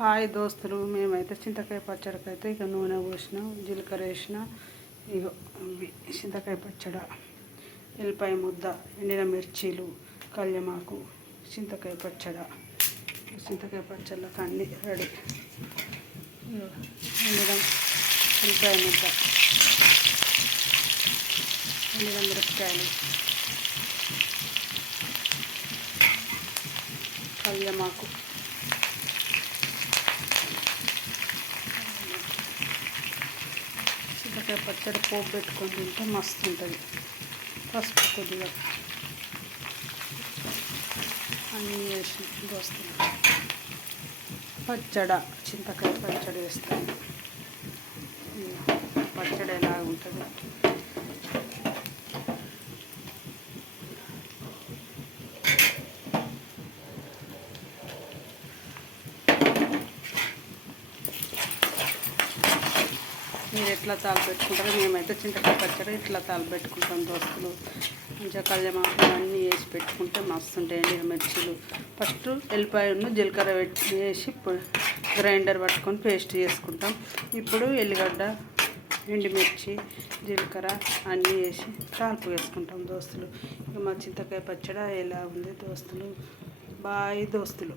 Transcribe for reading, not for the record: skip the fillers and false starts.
Hi దోస్తులు, మేమైతే చింతకాయ పచ్చడికైతే ఇక నూనె పోసినాం, జీలకర్ర వేసిన. ఇగో చింతకాయ పచ్చడి, ఎల్లిపాయ ముద్ద, ఎండిన మిర్చీలు, కళ్యమాకు, చింతకాయ పచ్చడి. చింతకాయ పచ్చళ్ళకి అన్నీ రెడీ. ఎండిన ఎల్లిపాయ ముద్ద, ఎండిన మిరపకాయలు, కళ్యమాకు, చింతకాయ పచ్చడి పోపు పెట్టుకొని తింటే మస్తు ఉంటుంది. పసుపు కొద్దిగా అన్నీ వేసి దోస్తులు పచ్చడి, చింతకాయ పచ్చడి వేస్తాను. పచ్చడి ఎలా ఉంటుంది. మీరు ఎట్లా తాలు పెట్టుకుంటారో, మేమైతే చింతకాయ పచ్చడి ఇట్లా తాలు పెట్టుకుంటాం దోస్తులు. మంచిగా కళ్యమాకు అన్నీ వేసి పెట్టుకుంటే మస్తు ఉంటాయి. ఎండిన మిర్చీలు ఫస్ట్ ఎల్లిపాయను జీలకర్ర వేసి గ్రైండర్ పట్టుకొని పేస్ట్ చేసుకుంటాం. ఇప్పుడు ఎల్లిగడ్డ, ఎండుమిర్చి, జీలకర్ర అన్నీ వేసి తాలింపు వేసుకుంటాం దోస్తులు. ఇక మా చింతకాయ పచ్చడి ఎలా ఉంది దోస్తులు. బాయ్ దోస్తులు.